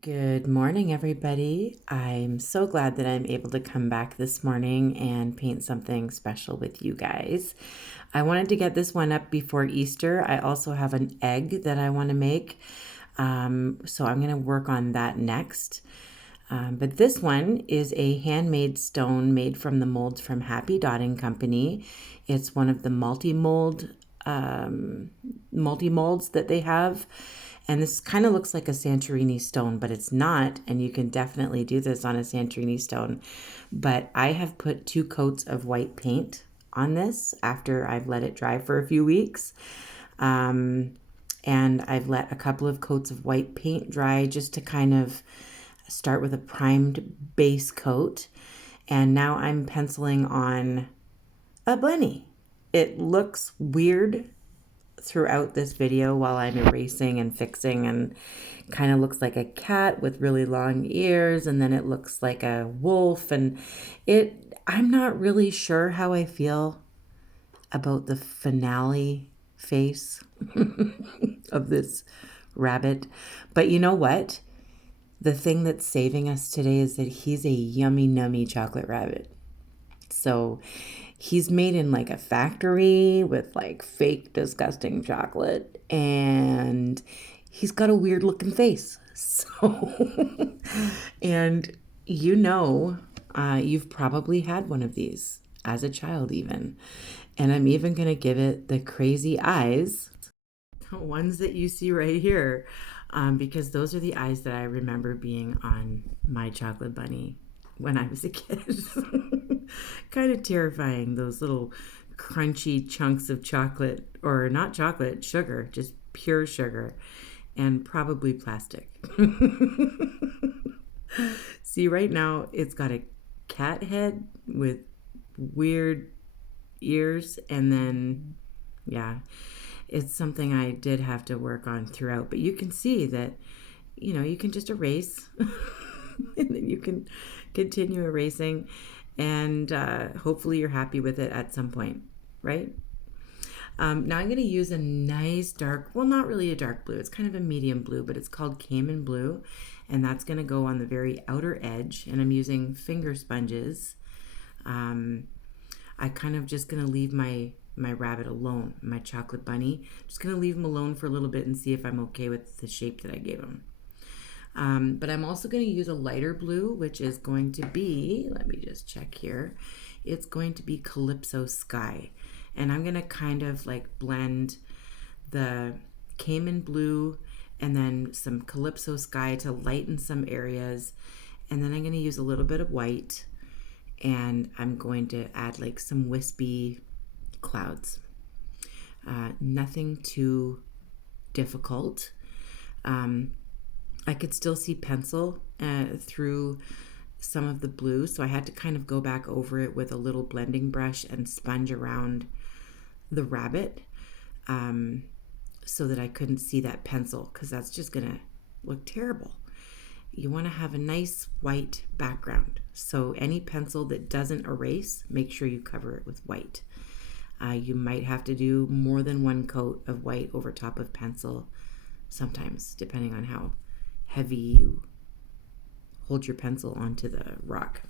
Good morning, everybody. I'm so glad that I'm able to come back this morning and paint something special with you guys. I wanted to get this one up before Easter. I also have an egg that I want to make, so I'm going to work on that next. But this one is a handmade stone made from the molds from Happy Dotting Company. It's one of the multi-molds that they have. And this kind of looks like a Santorini stone, but it's not. And you can definitely do this on a Santorini stone. But I have put 2 coats of white paint on this after I've let it dry for a few weeks. And I've let a couple of coats of white paint dry just to kind of start with a primed base coat. And now I'm penciling on a bunny. It looks weird throughout this video while I'm erasing and fixing, and kind of looks like a cat with really long ears, and then it looks like a wolf, and I'm not really sure how I feel about the finale face of this rabbit. But you know what? The thing that's saving us today is that he's a yummy nummy chocolate rabbit. So he's made in like a factory with like fake disgusting chocolate, and he's got a weird looking face. So, and you've probably had one of these as a child even. And I'm even going to give it the crazy eyes, the ones that you see right here, because those are the eyes that I remember being on my chocolate bunny when I was a kid. Kind of terrifying, those little crunchy chunks of chocolate, or not chocolate, sugar, just pure sugar, and probably plastic. See, right now it's got a cat head with weird ears, and then, yeah, it's something I did have to work on throughout. But you can see that, you can just erase and then you can continue erasing, and hopefully you're happy with it at some point, right? Now I'm going to use a nice dark, well, not really a dark blue, it's kind of a medium blue, but it's called cayman blue, and that's going to go on the very outer edge, and I'm using finger sponges. I kind of just going to leave my rabbit alone, my chocolate bunny. Just going to leave him alone for a little bit and see if I'm okay with the shape that I gave him. But I'm also going to use a lighter blue, which is going to be, let me just check here, it's going to be Calypso Sky. And I'm going to kind of like blend the cayman blue and then some Calypso Sky to lighten some areas. And then I'm going to use a little bit of white, and I'm going to add like some wispy clouds. Nothing too difficult. I could still see pencil through some of the blue, so I had to kind of go back over it with a little blending brush and sponge around the rabbit, so that I couldn't see that pencil, because that's just gonna look terrible. You want to have a nice white background, so any pencil that doesn't erase, make sure you cover it with white. You might have to do more than one coat of white over top of pencil sometimes, depending on how heavy you hold your pencil onto the rock.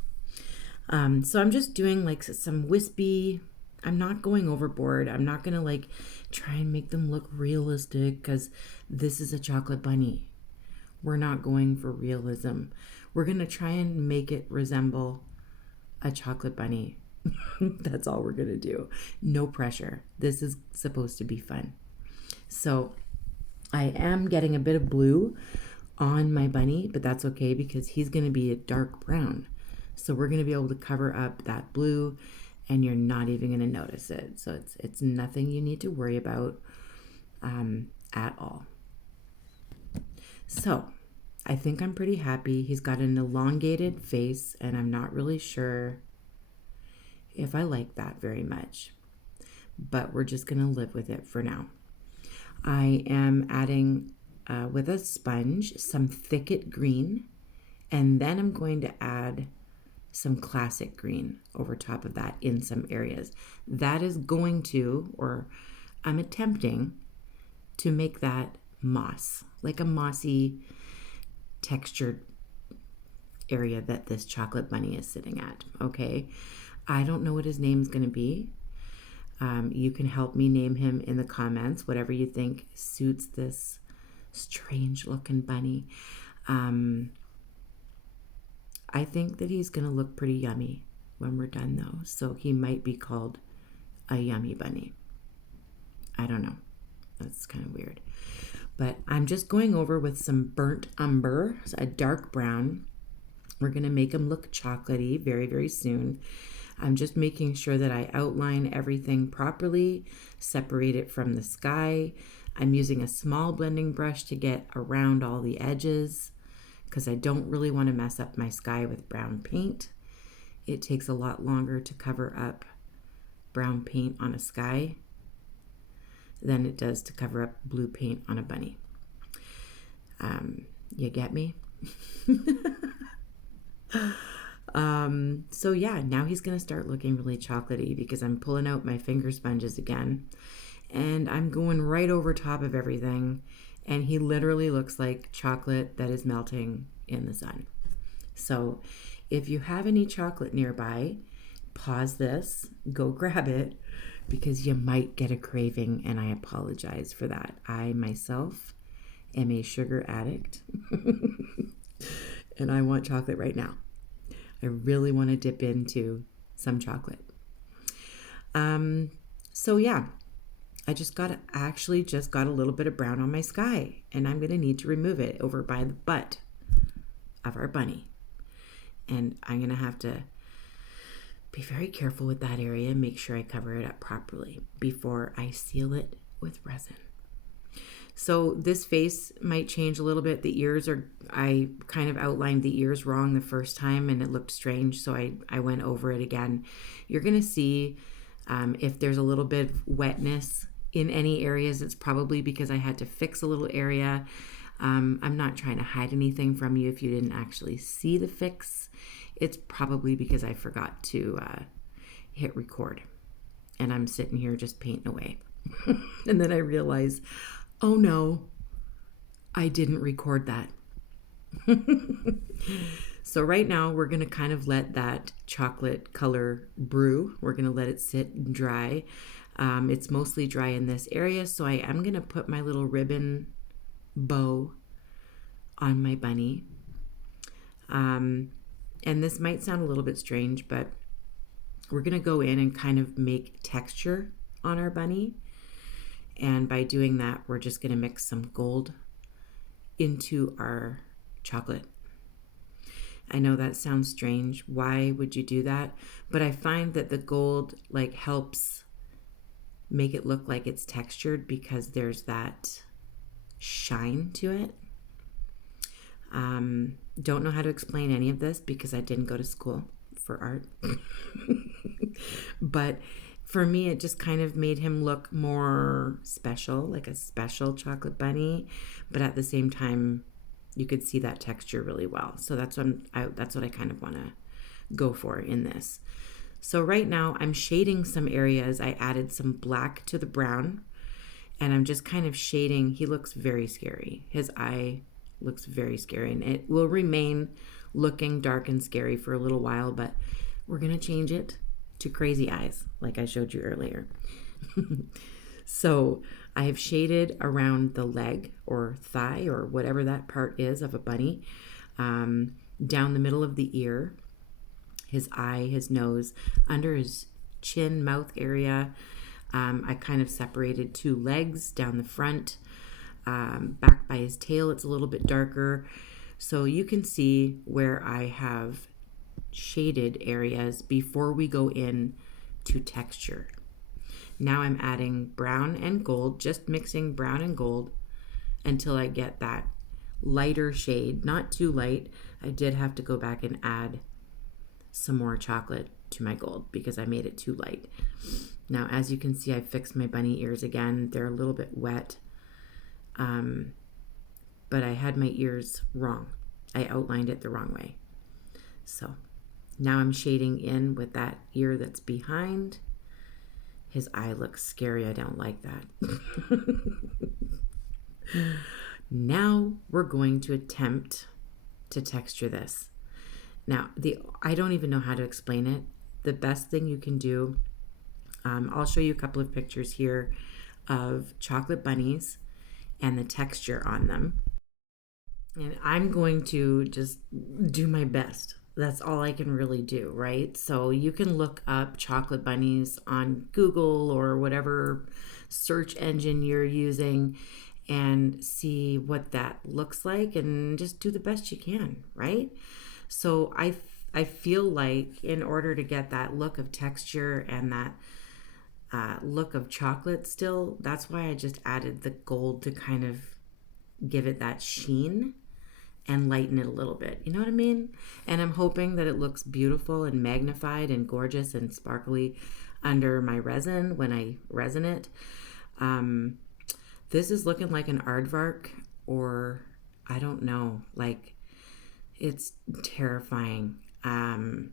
So I'm just doing like some wispy, I'm not going overboard. I'm not going to like try and make them look realistic, because this is a chocolate bunny. We're not going for realism. We're going to try and make it resemble a chocolate bunny. That's all we're going to do. No pressure. This is supposed to be fun. So I am getting a bit of blue on my bunny, but that's okay because he's going to be a dark brown. So we're going to be able to cover up that blue, and you're not even going to notice it. So it's nothing you need to worry about at all. So I think I'm pretty happy. He's got an elongated face, and I'm not really sure if I like that very much, but we're just going to live with it for now. I am adding with a sponge some thicket green, and then I'm going to add some classic green over top of that in some areas. That is going to, or I'm attempting to make that moss, like a mossy textured area that this chocolate bunny is sitting at, okay? I don't know what his name's going to be. You can help me name him in the comments, whatever you think suits this strange looking bunny. I think that he's going to look pretty yummy when we're done though. So he might be called a yummy bunny. I don't know. That's kind of weird. But I'm just going over with some burnt umber, a dark brown. We're going to make him look chocolatey very, very soon. I'm just making sure that I outline everything properly, separate it from the sky. I'm using a small blending brush to get around all the edges because I don't really want to mess up my sky with brown paint. It takes a lot longer to cover up brown paint on a sky than it does to cover up blue paint on a bunny. You get me? So yeah, now he's going to start looking really chocolatey because I'm pulling out my finger sponges again and I'm going right over top of everything, and he literally looks like chocolate that is melting in the sun. So if you have any chocolate nearby, pause this, go grab it, because you might get a craving, and I apologize for that. I myself am a sugar addict and I want chocolate right now. I really want to dip into some chocolate. So yeah, I just got a little bit of brown on my sky, and I'm going to need to remove it over by the butt of our bunny. And I'm going to have to be very careful with that area and make sure I cover it up properly before I seal it with resin. So this face might change a little bit. The ears I kind of outlined the ears wrong the first time and it looked strange, so I went over it again. You're going to see if there's a little bit of wetness in any areas, it's probably because I had to fix a little area. I'm not trying to hide anything from you if you didn't actually see the fix. It's probably because I forgot to hit record and I'm sitting here just painting away. And then I realized, oh no, I didn't record that. So right now we're going to kind of let that chocolate color brew. We're going to let it sit and dry. It's mostly dry in this area, so I am going to put my little ribbon bow on my bunny. And this might sound a little bit strange, but we're going to go in and kind of make texture on our bunny. And by doing that, we're just going to mix some gold into our chocolate. I know that sounds strange. Why would you do that? But I find that the gold helps make it look like it's textured because there's that shine to it. Don't know how to explain any of this because I didn't go to school for art. But for me, it just kind of made him look more special, like a special chocolate bunny. But at the same time, you could see that texture really well. So that's what I kind of want to go for in this. So right now, I'm shading some areas. I added some black to the brown, and I'm just kind of shading. He looks very scary. His eye looks very scary, and it will remain looking dark and scary for a little while, but we're going to change it to crazy eyes, like I showed you earlier. So I have shaded around the leg or thigh or whatever that part is of a bunny, down the middle of the ear, his eye, his nose, under his chin, mouth area. I kind of separated two legs down the front, back by his tail. It's a little bit darker. So you can see where I have shaded areas before we go in to texture. Now I'm adding brown and gold, just mixing brown and gold until I get that lighter shade, not too light. I did have to go back and add some more chocolate to my gold because I made it too light. Now, as you can see, I fixed my bunny ears again. They're a little bit wet, but I had my ears wrong. I outlined it the wrong way. So now I'm shading in with that ear that's behind. His eye looks scary. I don't like that. Now we're going to attempt to texture this. Now, I don't even know how to explain it. The best thing you can do, I'll show you a couple of pictures here of chocolate bunnies and the texture on them. And I'm going to just do my best. That's all I can really do, right? So you can look up chocolate bunnies on Google or whatever search engine you're using and see what that looks like and just do the best you can, right? So I feel like in order to get that look of texture and that look of chocolate still, that's why I just added the gold to kind of give it that sheen and lighten it a little bit. You know what I mean? And I'm hoping that it looks beautiful and magnified and gorgeous and sparkly under my resin when I resin it. This is looking like an aardvark, or I don't know, like it's terrifying. I'm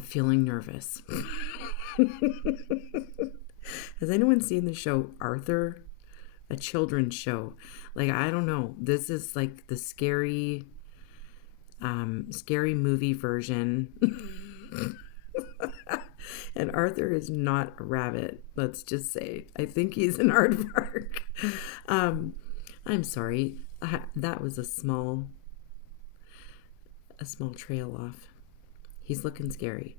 feeling nervous. Has anyone seen the show Arthur? A children's show. Like, I don't know. This is like the scary movie version. And Arthur is not a rabbit, let's just say. I think he's an aardvark. I'm sorry. That was a small trail off. He's looking scary.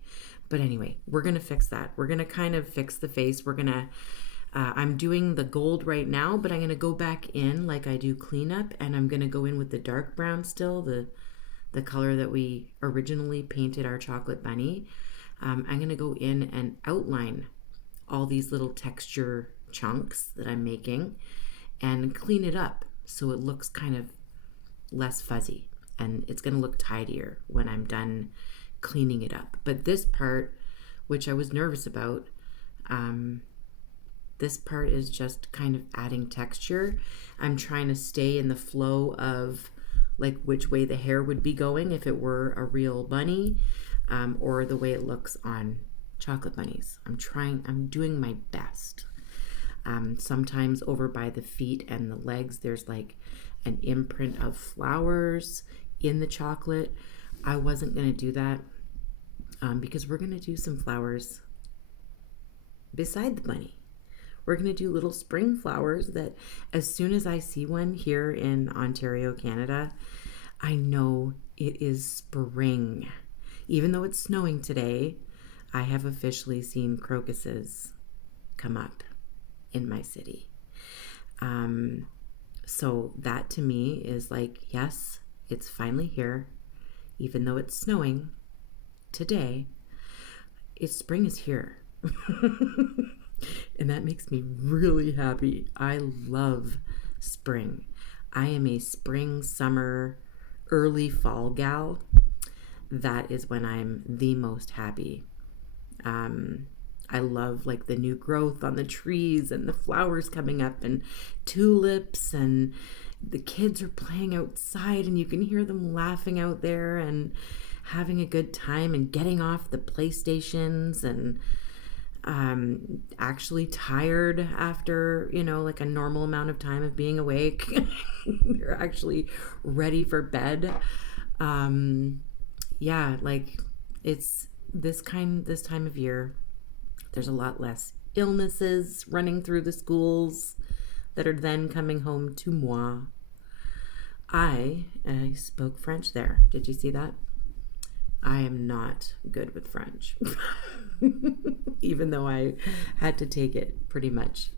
But anyway, we're going to fix that. We're going to kind of fix the face. We're going to I'm doing the gold right now, but I'm going to go back in like I do cleanup, and I'm going to go in with the dark brown still, the color that we originally painted our chocolate bunny. I'm going to go in and outline all these little texture chunks that I'm making and clean it up so it looks kind of less fuzzy, and it's going to look tidier when I'm done cleaning it up. But this part, which I was nervous about, this part is just kind of adding texture. I'm trying to stay in the flow of like which way the hair would be going if it were a real bunny, or the way it looks on chocolate bunnies. I'm doing my best. Sometimes over by the feet and the legs, there's like an imprint of flowers in the chocolate. I wasn't going to do that because we're going to do some flowers beside the bunny. We're going to do little spring flowers that as soon as I see one here in Ontario, Canada, I know it is spring. Even though it's snowing today, I have officially seen crocuses come up in my city. So that to me is like, yes, it's finally here. Even though it's snowing today, spring is here. And that makes me really happy. I love spring. I am a spring, summer, early fall gal. That is when I'm the most happy. I love like the new growth on the trees and the flowers coming up and tulips, and the kids are playing outside and you can hear them laughing out there and having a good time and getting off the PlayStations and actually tired after, like a normal amount of time of being awake. They're actually ready for bed. Yeah, like it's this time of year, there's a lot less illnesses running through the schools that are then coming home to moi. I spoke French there. Did you see that? I am not good with French, even though I had to take it pretty much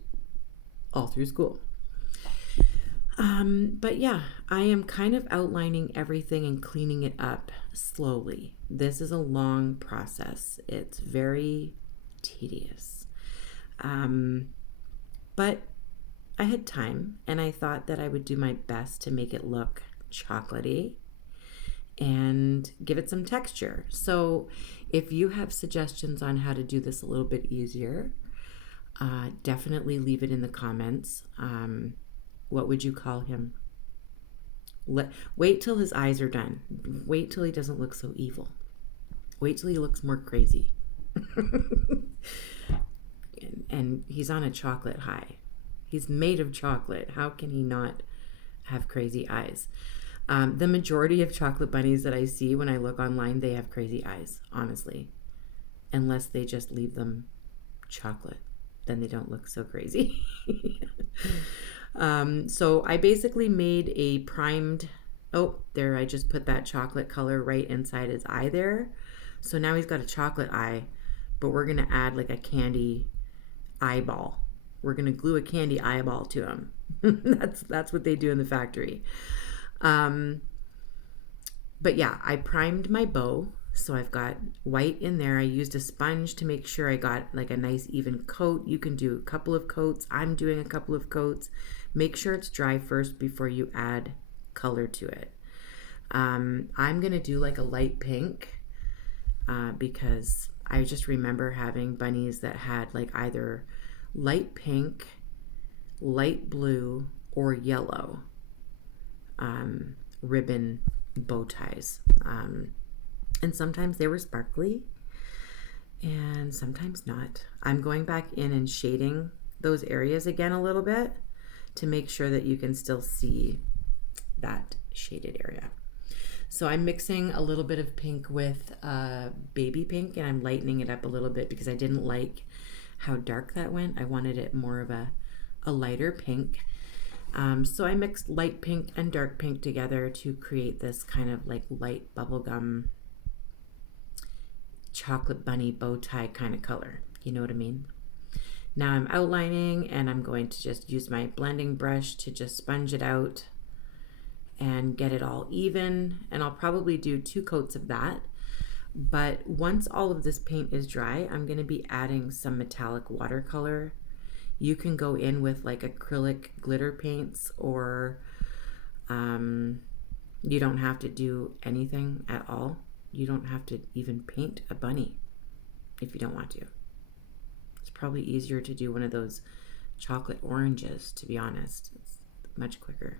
all through school. But yeah, I am kind of outlining everything and cleaning it up slowly. This is a long process. It's very tedious. But I had time, and I thought that I would do my best to make it look chocolatey and give it some texture. So if you have suggestions on how to do this a little bit easier, definitely leave it in the comments. What would you call him? Wait till his eyes are done. Wait till he doesn't look so evil. Wait till he looks more crazy. and he's on a chocolate high. He's made of chocolate. How can he not have crazy eyes. The majority of chocolate bunnies that I see when I look online, they have crazy eyes, honestly. Unless they just leave them chocolate, then they don't look so crazy. So I basically made a primed, oh, there, I just put that chocolate color right inside his eye there. So now he's got a chocolate eye, but we're gonna add like a candy eyeball. We're gonna glue a candy eyeball to him. That's what they do in the factory. But yeah, I primed my bow. So I've got white in there. I used a sponge to make sure I got like a nice even coat. You can do a couple of coats. I'm doing a couple of coats. Make sure it's dry first before you add color to it. I'm going to do like a light pink because I just remember having bunnies that had like either light pink, light blue, or yellow ribbon bow ties. And sometimes they were sparkly and sometimes not. I'm going back in and shading those areas again a little bit to make sure that you can still see that shaded area. So I'm mixing a little bit of pink with baby pink, and I'm lightening it up a little bit because I didn't like how dark that went. I wanted it more of a lighter pink. So I mixed light pink and dark pink together to create this kind of like light bubblegum chocolate bunny bow tie kind of color. You know what I mean? Now I'm outlining, and I'm going to just use my blending brush to just sponge it out and get it all even. And I'll probably do 2 coats of that. But once all of this paint is dry, I'm going to be adding some metallic watercolor. You can go in with like acrylic glitter paints, or you don't have to do anything at all. You don't have to even paint a bunny if you don't want to. It's probably easier to do one of those chocolate oranges, to be honest. It's much quicker.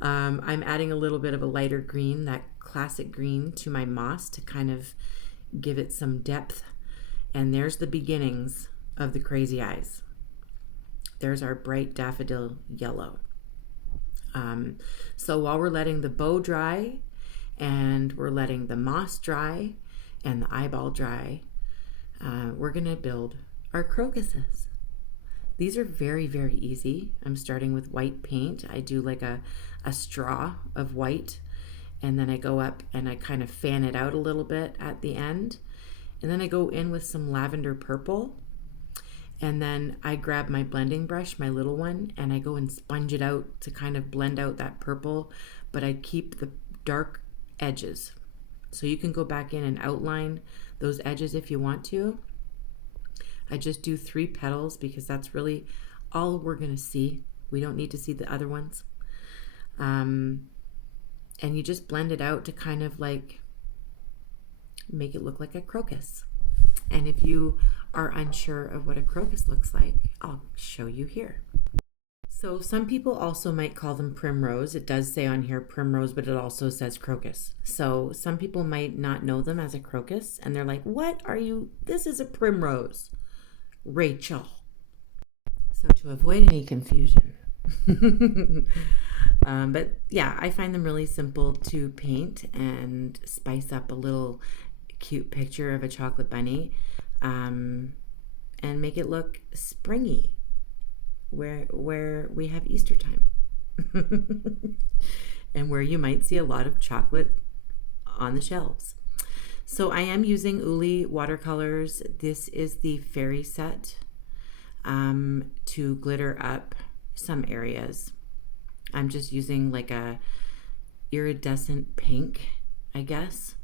I'm adding a little bit of a lighter green, that classic green, to my moss to kind of give it some depth. And there's the beginnings of the crazy eyes. There's our bright daffodil yellow. So while we're letting the bow dry, and we're letting the moss dry and the eyeball dry, we're gonna build our crocuses. These are very, very easy. I'm starting with white paint. I do like a straw of white, and then I go up and I kind of fan it out a little bit at the end. And then I go in with some lavender purple, and then I grab my blending brush, my little one, and I go and sponge it out to kind of blend out that purple, but I keep the dark edges. So you can go back in and outline those edges if you want to. I just do 3 petals because that's really all we're going to see. We don't need to see the other ones. And you just blend it out to kind of like make it look like a crocus. And if you are unsure of what a crocus looks like, I'll show you here. So some people also might call them primrose. It does say on here primrose, but it also says crocus. So some people might not know them as a crocus, and they're like, what are you? This is a primrose, Rachel. So to avoid any confusion. But yeah, I find them really simple to paint and spice up a little cute picture of a chocolate bunny, and make it look springy. Where we have Easter time and where you might see a lot of chocolate on the shelves. So I am using Uli watercolors. This is the fairy set to glitter up some areas. I'm just using like a iridescent pink, I guess.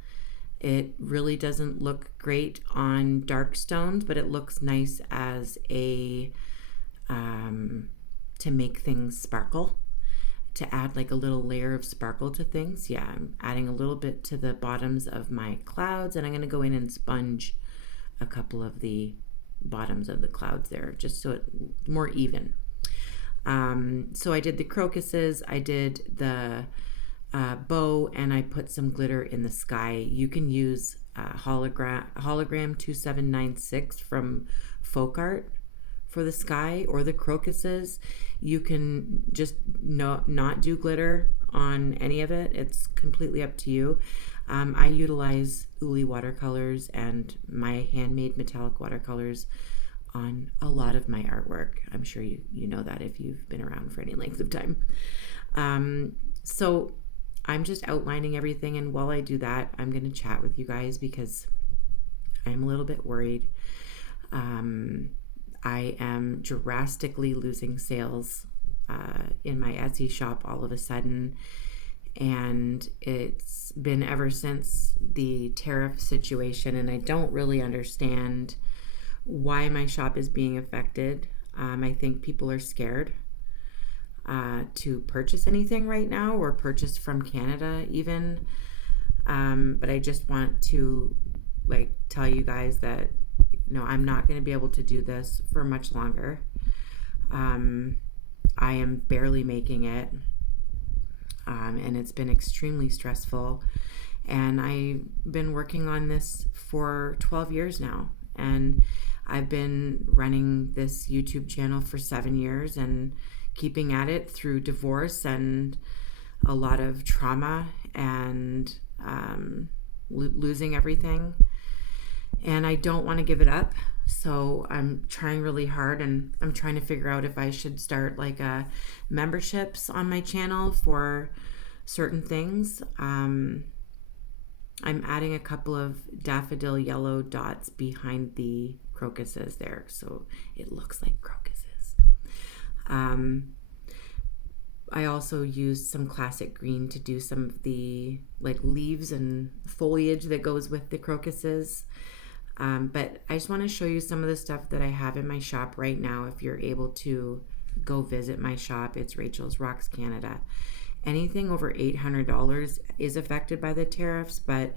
It really doesn't look great on dark stones, but it looks nice as a to make things sparkle, to add like a little layer of sparkle to things. Yeah, I'm adding a little bit to the bottoms of my clouds, and I'm going to go in and sponge a couple of the bottoms of the clouds there, just so it's more even. So I did the crocuses, I did the bow, and I put some glitter in the sky. You can use hologram 2796 from Folkart for the sky or the crocuses, you can just not do glitter on any of it. It's completely up to you. I utilize Uli watercolors and my handmade metallic watercolors on a lot of my artwork. I'm sure you know that if you've been around for any length of time. So I'm just outlining everything, and while I do that, I'm going to chat with you guys because I'm a little bit worried. I am drastically losing sales in my Etsy shop all of a sudden, and it's been ever since the tariff situation, and I don't really understand why my shop is being affected. I think people are scared to purchase anything right now, or purchase from Canada even. But I just want to tell you guys that I'm not going to be able to do this for much longer. I am barely making it, and it's been extremely stressful. And I've been working on this for 12 years now, and I've been running this YouTube channel for 7 years and keeping at it through divorce and a lot of trauma and losing everything. And I don't want to give it up. So I'm trying really hard, and I'm trying to figure out if I should start memberships on my channel for certain things. I'm adding a couple of daffodil yellow dots behind the crocuses there, so it looks like crocuses. I also used some classic green to do some of the leaves and foliage that goes with the crocuses. But I just want to show you some of the stuff that I have in my shop right now. If you're able to go visit my shop, it's Rachel's Rocks Canada. Anything over $800 is affected by the tariffs, but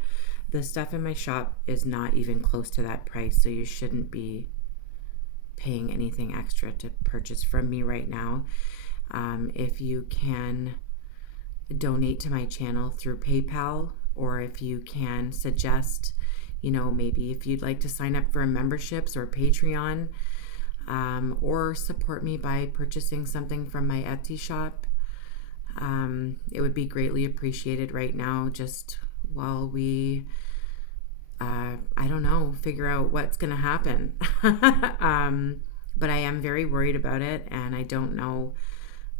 the stuff in my shop is not even close to that price, so you shouldn't be paying anything extra to purchase from me right now. If you can donate to my channel through PayPal, or if you can suggest, maybe if you'd like to sign up for a memberships or Patreon, or support me by purchasing something from my Etsy shop, it would be greatly appreciated right now, just while we figure out what's going to happen. But I am very worried about it, and I don't know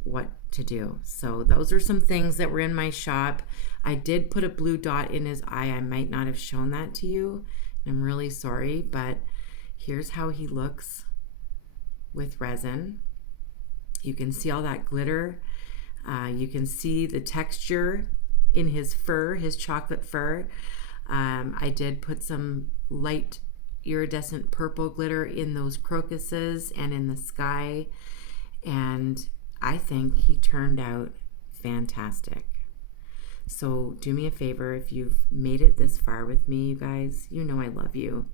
what to do. So those are some things that were in my shop. I did put a blue dot in his eye. I might not have shown that to you, and I'm really sorry, but here's how he looks with resin. You can see all that glitter. You can see the texture in his fur, his chocolate fur. I did put some light iridescent purple glitter in those crocuses and in the sky, and I think he turned out fantastic. So do me a favor, if you've made it this far with me, you guys, I love you.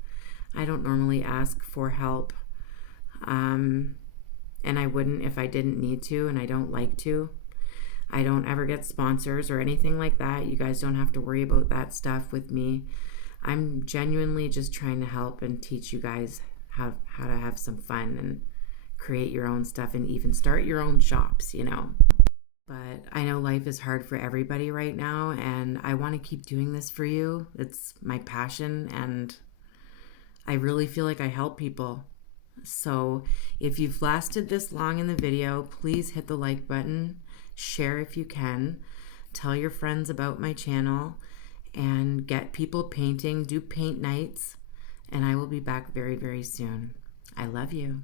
I don't normally ask for help, and I wouldn't if I didn't need to, and I don't like to. I don't ever get sponsors or anything like that. You guys don't have to worry about that stuff with me. I'm genuinely just trying to help and teach you guys how to have some fun and create your own stuff and even start your own shops, But I know life is hard for everybody right now, and I want to keep doing this for you. It's my passion, and I really feel like I help people. So if you've lasted this long in the video, please hit the like button, share if you can, tell your friends about my channel, and get people painting, do paint nights, and I will be back very, very soon. I love you.